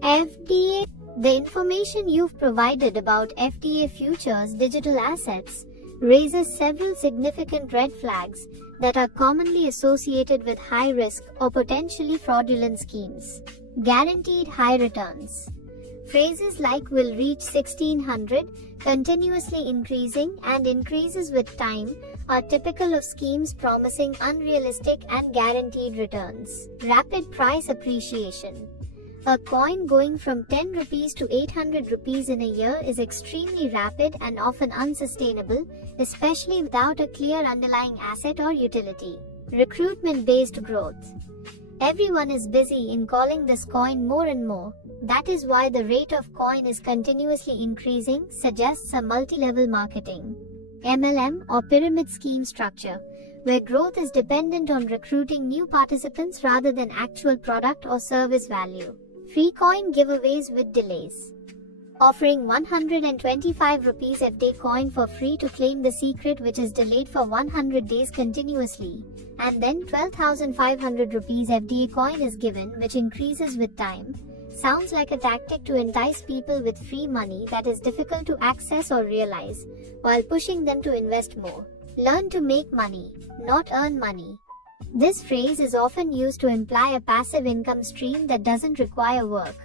FDA. The information you've provided about FDA futures digital assets raises several significant red flags that are commonly associated with high risk or potentially fraudulent schemes. Guaranteed high returns. Phrases like will reach 1600, continuously increasing, and increases with time are typical of schemes promising unrealistic and guaranteed returns. Rapid price appreciation. A coin going from 10 rupees to 800 rupees in a year is extremely rapid and often unsustainable, especially without a clear underlying asset or utility. Recruitment-based growth. Everyone is busy in calling this coin more and more. That is why the rate of coin is continuously increasing, suggests a multi-level marketing. MLM or pyramid scheme structure, where growth is dependent on recruiting new participants rather than actual product or service value. Free coin giveaways with delays. Offering 125 rupees FD coin for free to claim the secret, which is delayed for 100 days continuously, and then 12,500 rupees FDA coin is given, which increases with time. Sounds like a tactic to entice people with free money that is difficult to access or realize, while pushing them to invest more. Learn to make money, not earn money. This phrase is often used to imply a passive income stream that doesn't require work,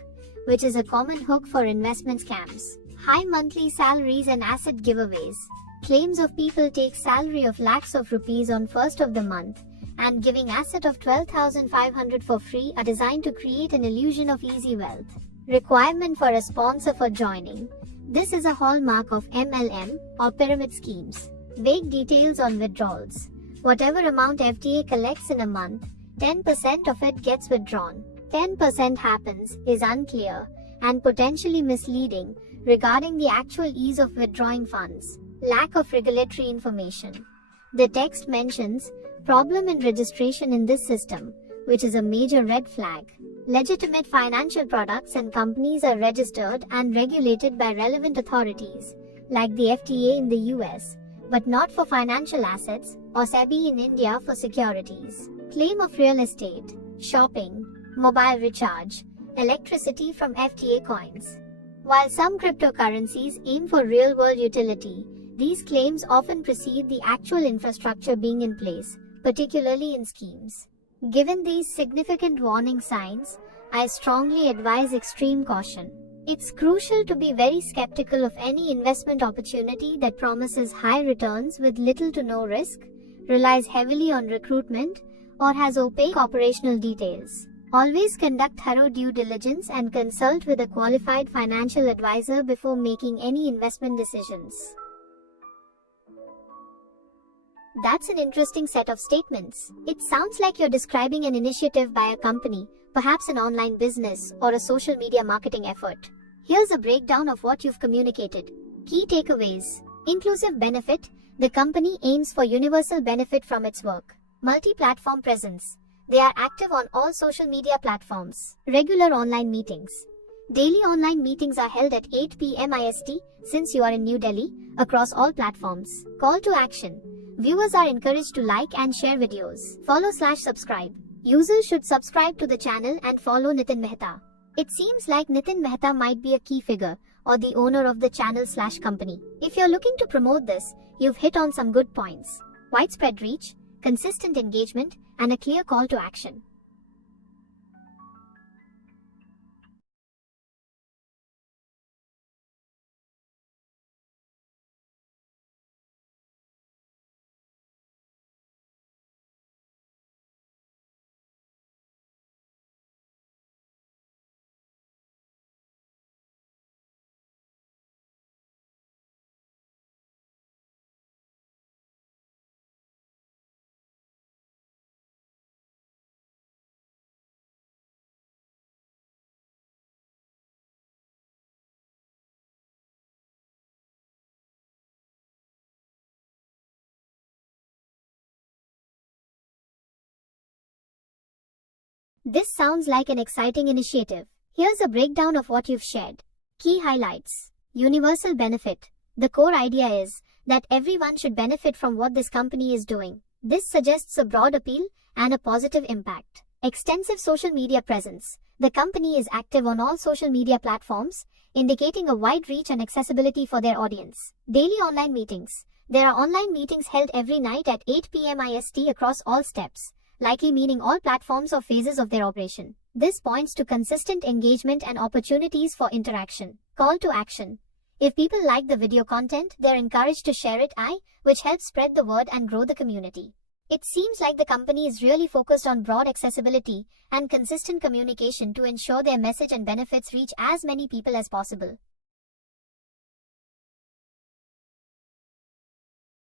which is a common hook for investment scams. High monthly salaries and asset giveaways. Claims of people take salary of lakhs of rupees on first of the month and giving asset of 12,500 for free are designed to create an illusion of easy wealth. Requirement for a sponsor for joining. This is a hallmark of MLM or pyramid schemes. Vague details on withdrawals. Whatever amount FDA collects in a month, 10% of it gets withdrawn. 10% happens, is unclear, and potentially misleading regarding the actual ease of withdrawing funds. Lack of regulatory information. The text mentions problem in registration in this system, which is a major red flag. Legitimate financial products and companies are registered and regulated by relevant authorities, like the FDA in the US, but not for financial assets, or SEBI in India for securities. Claim of real estate, shopping, mobile recharge, electricity from FDA coins. While some cryptocurrencies aim for real-world utility, these claims often precede the actual infrastructure being in place, particularly in schemes. Given these significant warning signs, I strongly advise extreme caution. It's crucial to be very skeptical of any investment opportunity that promises high returns with little to no risk, relies heavily on recruitment, or has opaque operational details. Always conduct thorough due diligence and consult with a qualified financial advisor before making any investment decisions. That's an interesting set of statements. It sounds like you're describing an initiative by a company, perhaps an online business or a social media marketing effort. Here's a breakdown of what you've communicated. Key takeaways. Inclusive benefit. The company aims for universal benefit from its work. Multi-platform presence. They are active on all social media platforms. Regular online meetings. Daily online meetings are held at 8 p.m. IST, since you are in New Delhi, across all platforms. Call to action. Viewers are encouraged to like and share videos. Follow/subscribe. Users should subscribe to the channel and follow Nitin Mehta. It seems like Nitin Mehta might be a key figure, or the owner of the channel/company. If you're looking to promote this, you've hit on some good points. Widespread reach, consistent engagement, and a clear call to action. This sounds like an exciting initiative. Here's a breakdown of what you've shared. Key highlights. Universal benefit. The core idea is that everyone should benefit from what this company is doing. This suggests a broad appeal and a positive impact. Extensive social media presence. The company is active on all social media platforms, indicating a wide reach and accessibility for their audience. Daily online meetings. There are online meetings held every night at 8 p.m. IST across all steps, likely meaning all platforms or phases of their operation. This points to consistent engagement and opportunities for interaction. Call to action. If people like the video content, they're encouraged to share it, which helps spread the word and grow the community. It seems like the company is really focused on broad accessibility and consistent communication to ensure their message and benefits reach as many people as possible.